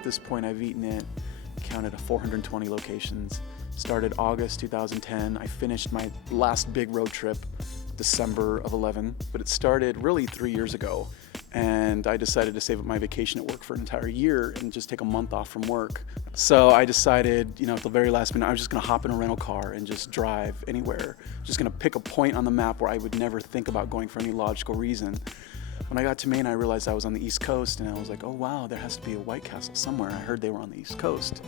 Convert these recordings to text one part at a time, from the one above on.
At this point, I've eaten it, counted 420 locations. Started August 2010. I finished my last big road trip December of 11, but it started really 3 years ago. And I decided to save up my vacation at work for an entire year and just take a month off from work. So I decided, at the very last minute, I was just gonna hop in a rental car and just drive anywhere. Just gonna pick a point on the map where I would never think about going for any logical reason. When I got to Maine, I realized I was on the East Coast, and I was like, oh wow, there has to be a White Castle somewhere. I heard they were on the East Coast.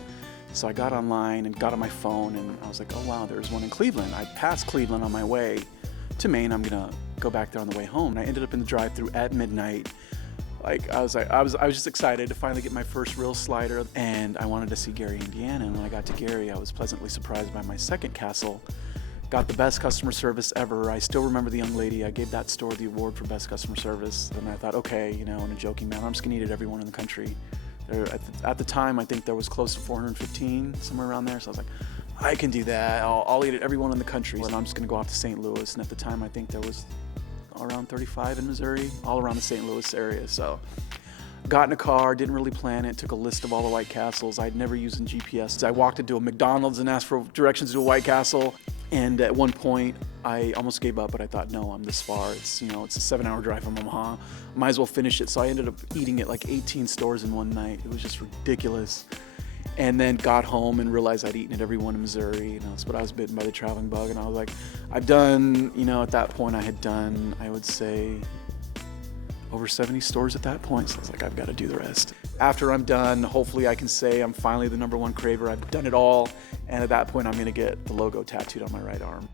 So I got online and got on my phone, and I was like, oh wow, there's one in Cleveland. I passed Cleveland on my way to Maine. I'm gonna go back there on the way home. And I ended up in the drive-thru at midnight. I was just excited to finally get my first real slider, and I wanted to see Gary, Indiana. And when I got to Gary, I was pleasantly surprised by my second castle. Got the best customer service ever. I still remember the young lady. I gave that store the award for best customer service. And I thought, okay, in a joking manner, I'm just gonna eat at everyone in the country. At the time, I think there was close to 415, somewhere around there. So I was like, I can do that. I'll eat at everyone in the country. And I'm just gonna go off to St. Louis. And at the time, I think there was around 35 in Missouri, all around the St. Louis area. So got in a car, didn't really plan it, took a list of all the White Castles. I'd never used in GPS. I walked into a McDonald's and asked for directions to a White Castle. And at one point, I almost gave up, but I thought, no, I'm this far. It's a 7-hour drive from Omaha. Might as well finish it. So I ended up eating at like 18 stores in one night. It was just ridiculous. And then got home and realized I'd eaten at every one in Missouri. But I was bitten by the traveling bug. And I was like, I've done, at that point I had done, I would say, over 70 stores at that point. So I was like, I've got to do the rest. After I'm done, hopefully I can say I'm finally the #1 Craver. I've done it all. And at that point, I'm going to get the logo tattooed on my right arm.